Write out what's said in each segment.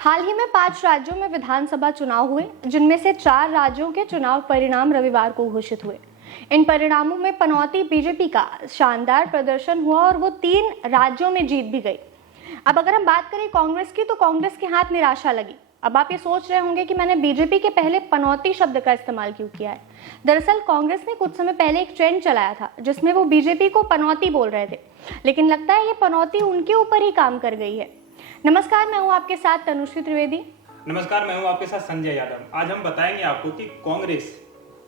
हाल ही में 5 राज्यों में विधानसभा चुनाव हुए, जिनमें से 4 राज्यों के चुनाव परिणाम रविवार को घोषित हुए। इन परिणामों में पनौती बीजेपी का शानदार प्रदर्शन हुआ और वो 3 राज्यों में जीत भी गई। अब अगर हम बात करें कांग्रेस की, तो कांग्रेस के हाथ निराशा लगी। अब आप ये सोच रहे होंगे कि मैंने बीजेपी के पहले पनौती शब्द का इस्तेमाल क्यों किया है। दरअसल कांग्रेस ने कुछ समय पहले एक ट्रेंड चलाया था जिसमें वो बीजेपी को पनौती बोल रहे थे, लेकिन लगता है ये पनौती उनके ऊपर ही काम कर गई है। नमस्कार, मैं हूँ आपके साथ तनुश्री त्रिवेदी। नमस्कार, मैं हूँ आपके साथ संजय यादव। आज हम बताएंगे आपको कि कांग्रेस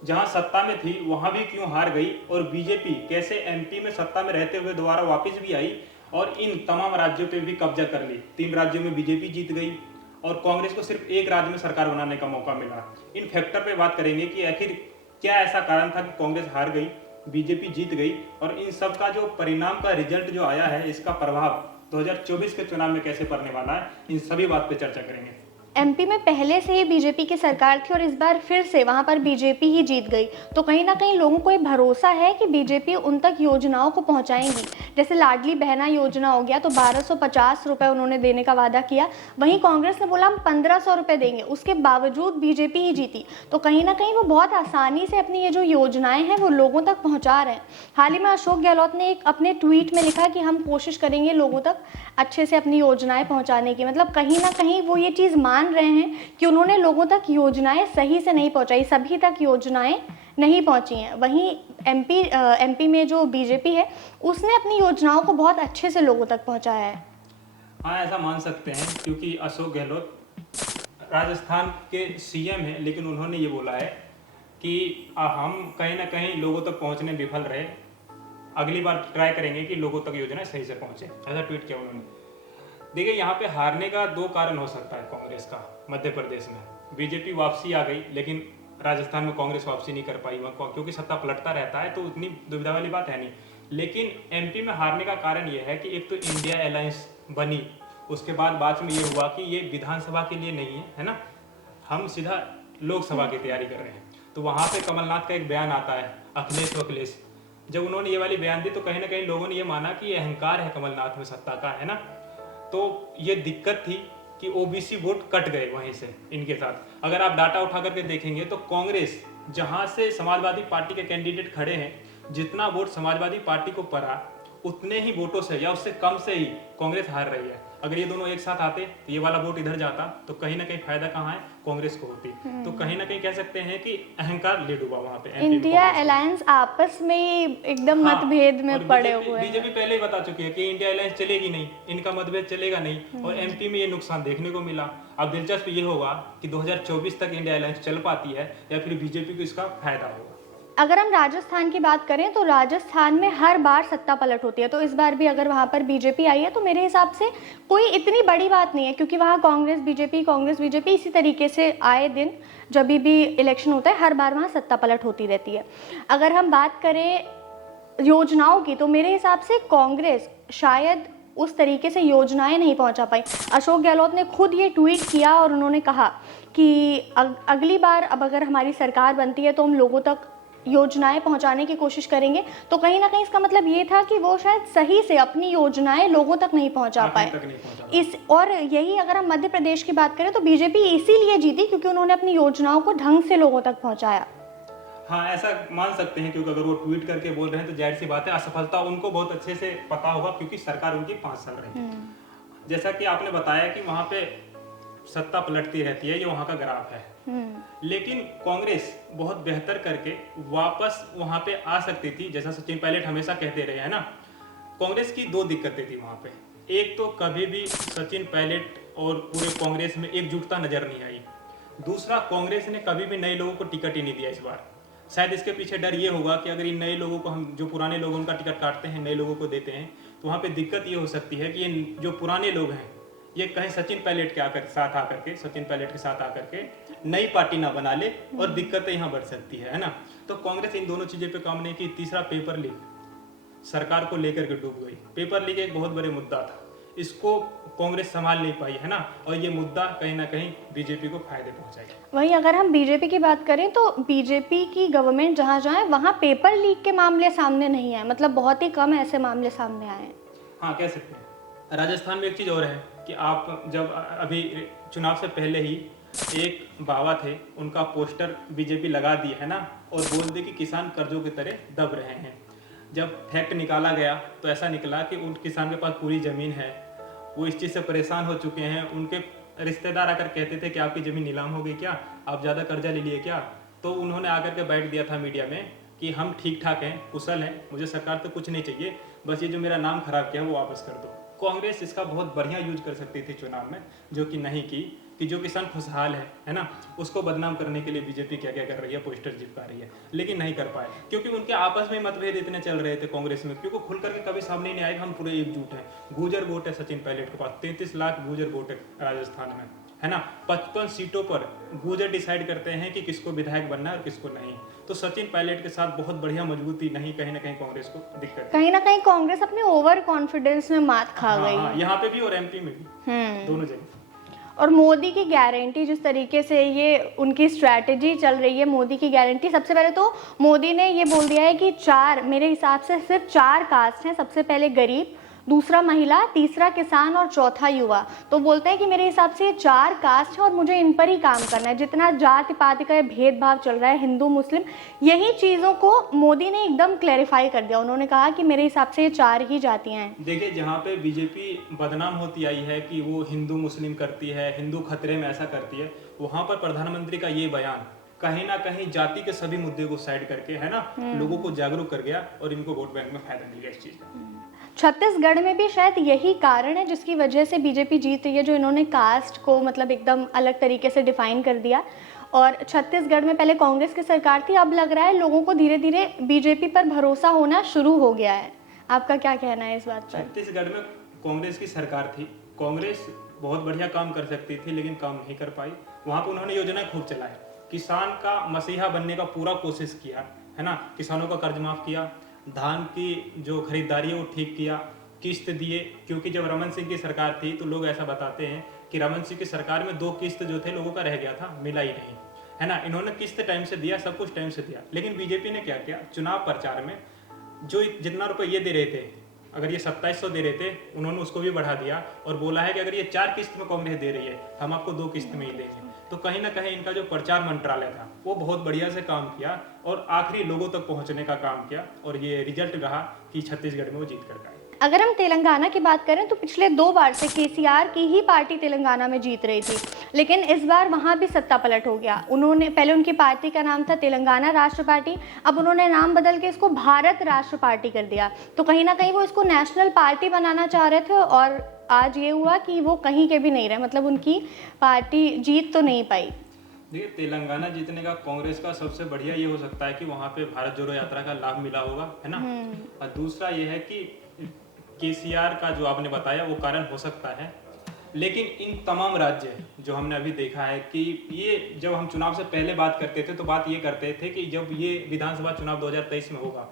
जहां सत्ता में थी वहां भी क्यों हार गई और बीजेपी कैसे एमपी में सत्ता में रहते हुए दोबारा वापस भी आई और इन तमाम राज्यों पे भी कब्जा कर ली। 3 राज्यों में बीजेपी जीत गई और कांग्रेस को सिर्फ एक राज्य में सरकार बनाने का मौका मिला। इन फैक्टर पे बात करेंगे कि आखिर क्या ऐसा कारण था कि कांग्रेस हार गई, बीजेपी जीत गई और इन सब का जो परिणाम का रिजल्ट जो आया है, इसका प्रभाव 2024 के चुनाव में कैसे पड़ने वाला है, इन सभी बात पे चर्चा करेंगे। एमपी में पहले से ही बीजेपी की सरकार थी और इस बार फिर से वहां पर बीजेपी ही जीत गई, तो कहीं ना कहीं लोगों को ये भरोसा है कि बीजेपी उन तक योजनाओं को पहुंचाएंगी। जैसे लाडली बहना योजना हो गया, तो 1250 रुपए उन्होंने देने का वादा किया। वहीं कांग्रेस ने बोला हम 1500 रुपए देंगे, उसके बावजूद बीजेपी ही जीती। तो कहीं ना कहीं वो बहुत आसानी से अपनी ये जो योजनाएं हैं वो लोगों तक पहुंचा रहे हैं। हाल ही में अशोक गहलोत ने एक अपने ट्वीट में लिखा कि हम कोशिश करेंगे लोगों तक अच्छे से अपनी योजनाएं पहुंचाने की। मतलब कहीं ना कहीं वो ये चीज़ मान रहे हैं कि उन्होंने लोगों तक योजनाएं सही से नहीं पहुंचाई, सभी तक योजनाएं नहीं पहुंची हैं। वहीं एमपी में जो बीजेपी है उसने अपनी योजनाओं को बहुत अच्छे से लोगों तक पहुंचाया है। हाँ, ऐसा मान सकते हैं क्योंकि अशोक गहलोत राजस्थान के सीएम हैं, लेकिन उन्होंने ये बोला है कि हम कहीं ना कहीं लोगों तक पहुंचने विफल रहे, अगली बार ट्राई करेंगे कि लोगों तक योजना सही से पहुंचे। ऐसा ट्वीट किया उन्होंने। देखिए, यहाँ पे हारने का 2 कारण हो सकता है कांग्रेस का। मध्य प्रदेश में बीजेपी वापसी आ गई, लेकिन राजस्थान में कांग्रेस वापसी नहीं कर पाई क्योंकि सत्ता पलटता रहता है, तो उतनी दुविधा वाली बात है नहीं। लेकिन एमपी में हारने का कारण यह है कि एक तो इंडिया अलायंस बनी, उसके बाद में ये हुआ कि ये विधानसभा के लिए नहीं है ना, हम सीधा लोकसभा की तैयारी कर रहे हैं। तो वहाँ पे कमलनाथ का एक बयान आता है, अखिलेश। जब उन्होंने ये वाली बयान दी तो कहीं ना कहीं लोगों ने ये माना कि ये अहंकार है कमलनाथ में सत्ता का, है ना। तो ये दिक्कत थी कि ओबीसी वोट कट गए वहीं से इनके साथ। अगर आप डाटा उठा करके देखेंगे तो कांग्रेस जहां से समाजवादी पार्टी के कैंडिडेट खड़े हैं, जितना वोट समाजवादी पार्टी को पड़ा उतने ही वोटों से या उससे कम से ही कांग्रेस हार रही है। अगर ये दोनों एक साथ आते तो ये वाला वोट इधर जाता, तो कहीं ना कहीं फायदा कहाँ है, कांग्रेस को होती। तो कहीं ना कहीं कह सकते हैं कि अहंकार ले डूबा वहां पे। इंडिया अलायंस आपस में ही एकदम मतभेद में पड़े हुए हैं। बीजेपी पहले ही बता चुकी है कि इंडिया अलायंस चलेगी नहीं, इनका मतभेद चलेगा नहीं, और एमपी में ये नुकसान देखने को मिला। अब दिलचस्प ये होगा कि 2024 तक इंडिया अलायंस चल पाती है या फिर बीजेपी को इसका फायदा होगा। अगर हम राजस्थान की बात करें तो राजस्थान में हर बार सत्ता पलट होती है, तो इस बार भी अगर वहां पर बीजेपी आई है तो मेरे हिसाब से कोई इतनी बड़ी बात नहीं है, क्योंकि वहां कांग्रेस बीजेपी इसी तरीके से आए दिन जब भी इलेक्शन होता है हर बार वहां सत्ता पलट होती रहती है। अगर हम बात करें योजनाओं की तो मेरे हिसाब से कांग्रेस शायद उस तरीके से योजनाएं नहीं पहुंचा पाई। अशोक गहलोत ने खुद ये ट्वीट किया और उन्होंने कहा कि अगली बार अब अगर हमारी सरकार बनती है तो हम लोगों तक योजनाएं पहुंचाने की कोशिश करेंगे। तो कहीं ना कहीं इसका मतलब ये था कि वो शायद सही से अपनी योजनाएं लोगों तक नहीं पहुंचा पाए। और यही अगर हम मध्य प्रदेश की बात करें तो बीजेपी इसीलिए जीती क्योंकि उन्होंने अपनी योजनाओं को ढंग से लोगों तक पहुंचाया। हाँ, ऐसा मान सकते हैं, क्योंकि अगर वो ट्वीट करके बोल रहे हैं तो जाहिर सी बात है असफलता उनको बहुत अच्छे से पता होगा, क्योंकि सरकार उनकी 5 साल रही। जैसा कि आपने बताया कि वहां पे सत्ता पलटती रहती है, ये वहां का ग्राफ है। लेकिन कांग्रेस बहुत बेहतर करके वापस वहां पे आ सकती थी, जैसा सचिन पायलट हमेशा कहते रहे हैं ना। कांग्रेस की 2 दिक्कतें थी वहां पे। एक तो कभी भी सचिन पायलट और पूरे कांग्रेस में एकजुटता नजर नहीं आई। दूसरा, कांग्रेस ने कभी भी नए लोगों को टिकट ही नहीं दिया इस बार। शायद इसके पीछे डर ये होगा कि अगर इन नए लोगों को हम, जो पुराने लोगों उनका टिकट काटते हैं, नए लोगों को देते हैं, तो वहाँ पे दिक्कत ये हो सकती है कि ये जो पुराने लोग हैं ये कहीं सचिन पायलट के साथ आकर के नई पार्टी ना बना ले और दिक्कतें यहाँ बढ़ सकती है ना। तो कांग्रेस इन दोनों चीज़ों पे काम नहीं की। तीसरा, पेपर लीक सरकार को लेकर के डूब गई। पेपर लीक एक बहुत बड़े मुद्दा था, इसको कांग्रेस संभाल नहीं पाई, है ना, और ये मुद्दा कहीं ना कहीं बीजेपी को फायदे पहुंचाएगा। वहीं अगर हम बीजेपी की बात करें तो बीजेपी की गवर्नमेंट जहां है वहां पेपर लीक के मामले सामने नहीं आए, मतलब बहुत ही कम ऐसे मामले सामने आए हैं। हाँ, कह सकते हैं। राजस्थान में एक चीज़ और है कि आप जब अभी चुनाव से पहले ही एक बाबा थे, उनका पोस्टर बीजेपी लगा दी है ना, और बोल दी कि किसान कर्जों की तरह दब रहे हैं। जब फैक्ट निकाला गया तो ऐसा निकला कि उन किसान के पास पूरी ज़मीन है, वो इस चीज़ से परेशान हो चुके हैं। उनके रिश्तेदार आकर कहते थे कि आपकी ज़मीन नीलाम हो गई क्या, आप ज़्यादा कर्जा ले लिए क्या। तो उन्होंने आकर के बैठ दिया था मीडिया में कि हम ठीक ठाक हैं, कुशल हैं, मुझे सरकार तो कुछ नहीं चाहिए, बस ये जो मेरा नाम खराब किया वो वापस कर दो। कांग्रेस इसका बहुत बढ़िया यूज कर सकती थी चुनाव में, जो कि नहीं की, कि जो किसान खुशहाल है ना, उसको बदनाम करने के लिए बीजेपी क्या क्या कर रही है, पोस्टर चिपका रही है, लेकिन नहीं कर पाए क्योंकि उनके आपस में मतभेद इतने चल रहे थे कांग्रेस में, क्योंकि खुल करके कभी सामने नहीं आएगा हम पूरे एकजुट हैं। गुर्जर वोट है सचिन पायलट के पास, 33 लाख गुर्जर वोट है राजस्थान में, है ना। 55 सीटों पर गुर्जर डिसाइड करते हैं कि किसको विधायक बनना है और किसको नहीं। तो सचिन पायलट के साथ बहुत बढ़िया मजबूती नहीं, कहीं ना कहीं कांग्रेस को दिक्कत, कहीं ना कहीं कांग्रेस अपने ओवर कॉन्फिडेंस में मात खा गई। हाँ, यहाँ पे भी और एमपी में भी, दोनों जगह। और मोदी की गारंटी, जिस तरीके से ये उनकी स्ट्रैटेजी चल रही है, मोदी की गारंटी, सबसे पहले तो मोदी ने ये बोल दिया है कि मेरे हिसाब से सिर्फ 4 कास्ट हैं। सबसे पहले गरीब, दूसरा महिला, तीसरा किसान और चौथा युवा। तो बोलते हैं कि मेरे हिसाब से ये 4 कास्ट है और मुझे इन पर ही काम करना है। जितना जाति पाति का भेदभाव चल रहा है, हिंदू मुस्लिम, यही चीज़ों को मोदी ने एकदम क्लैरिफाई कर दिया। उन्होंने कहा कि मेरे हिसाब से ये 4 ही जातियाँ हैं। देखिए, जहाँ पे बीजेपी बदनाम होती आई है कि वो हिंदू मुस्लिम करती है, हिंदू खतरे में ऐसा करती है, वहाँ पर प्रधानमंत्री का ये बयान कहीं ना कहीं जाति के सभी मुद्दे को साइड करके, है ना, लोगों को जागरूक कर गया और इनको वोट बैंक में फायदा मिल गया इस चीज़ का। छत्तीसगढ़ में भी शायद यही कारण है जिसकी वजह से बीजेपी जीत रही है, जो इन्होंने कास्ट को मतलब एकदम अलग तरीके से डिफाइन कर दिया। और छत्तीसगढ़ में पहले कांग्रेस की सरकार थी, अब लग रहा है लोगों को धीरे धीरे बीजेपी पर भरोसा होना शुरू हो गया है। आपका क्या कहना है इस बात पर? छत्तीसगढ़ में कांग्रेस की सरकार थी, कांग्रेस बहुत बढ़िया काम कर सकती थी लेकिन काम नहीं कर पाई। वहाँ पर उन्होंने योजना खूब चलाई, किसान का मसीहा बनने का पूरा कोशिश किया, है ना। किसानों का कर्ज माफ किया, धान की जो खरीदारी है वो ठीक किया, किस्त दिए, क्योंकि जब रमन सिंह की सरकार थी तो लोग ऐसा बताते हैं कि रमन सिंह की सरकार में 2 किस्त जो थे लोगों का रह गया था, मिला ही नहीं, है ना। इन्होंने किस्त टाइम से दिया, सब कुछ टाइम से दिया, लेकिन बीजेपी ने क्या किया, चुनाव प्रचार में जो जितना रुपये ये दे रहे थे, अगर ये 2700 दे रहे थे, उन्होंने उसको भी बढ़ा दिया और बोला है कि अगर ये 4 किस्त में कांग्रेस दे रही है, हम आपको 2 किस्त में ही देंगे। तो कहीं ना कहीं इनका जो प्रचार मंत्रालय था वो बहुत बढ़िया से काम किया और आखिरी लोगों तक पहुंचने का काम किया, और ये रिजल्ट रहा कि छत्तीसगढ़ में वो जीत कर आए। अगर हम तेलंगाना की बात करें तो पिछले 2 बार से केसीआर की ही पार्टी तेलंगाना में जीत रही थी, लेकिन इस बार वहां भी सत्ता पलट हो गया। उन्होंने पहले उनकी पार्टी का नाम था तेलंगाना राष्ट्र पार्टी, अब उन्होंने नाम बदल के इसको भारत राष्ट्र पार्टी कर दिया। तो कहीं ना कहीं वो इसको नेशनल पार्टी बनाना चाह रहे थे और आज ये हुआ कि वो कहीं के भी नहीं रहे, मतलब उनकी पार्टी जीत तो नहीं पाई। देखिए, तेलंगाना जीतने का कांग्रेस का सबसे बढ़िया ये हो सकता है कि वहाँ पे भारत जोड़ो यात्रा का लाभ मिला होगा, है ना। और दूसरा ये है कि केसीआर का जो आपने बताया वो कारण हो सकता है, लेकिन इन तमाम राज्य जो हमने अभी देखा है कि ये जब हम चुनाव से पहले बात करते थे तो बात ये करते थे कि जब ये विधानसभा चुनाव 2023 में होगा,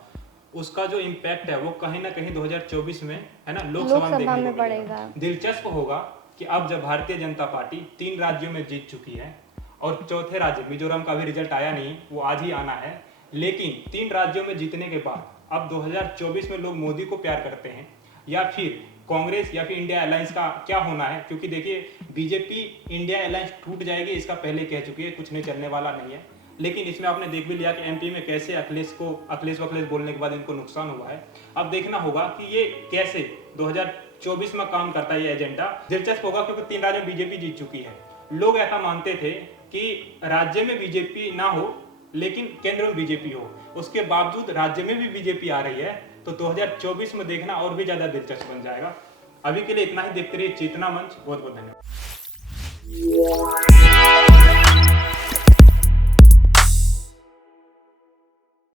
उसका जो इम्पैक्ट है वो कहीं ना कहीं 2024 में, है ना, लोकसभा में देखने को मिलेगा। दिलचस्प होगा कि अब जब भारतीय जनता पार्टी 3 राज्यों में जीत चुकी है और चौथे राज्य मिजोरम का भी रिजल्ट आया नहीं, वो आज ही आना है, लेकिन 3 राज्यों में जीतने के बाद अब 2024 में लोग मोदी को प्यार करते हैं या फिर कांग्रेस या फिर इंडिया अलायंस का क्या होना है। क्योंकि देखिए, बीजेपी इंडिया अलायंस टूट जाएगी इसका पहले कह चुकी है, कुछ नहीं चलने वाला नहीं है, लेकिन इसमें आपने देख भी लिया कि एमपी में कैसे अखिलेश वखिलेश बोलने के बाद इनको नुकसान हुआ है। अब देखना होगा कि ये कैसे 2024 में काम करता है ये एजेंडा। दिलचस्प होगा क्योंकि 3 राज्यों में बीजेपी जीत चुकी है। लोग ऐसा मानते थे कि राज्य में बीजेपी ना हो लेकिन केंद्र में बीजेपी हो, उसके बावजूद राज्य में भी बीजेपी आ रही है, तो 2024 में देखना और भी ज्यादा दिलचस्प बन जाएगा। अभी के लिए इतना ही, देखते रहिए चेतना मंच। बहुत बहुत धन्यवाद।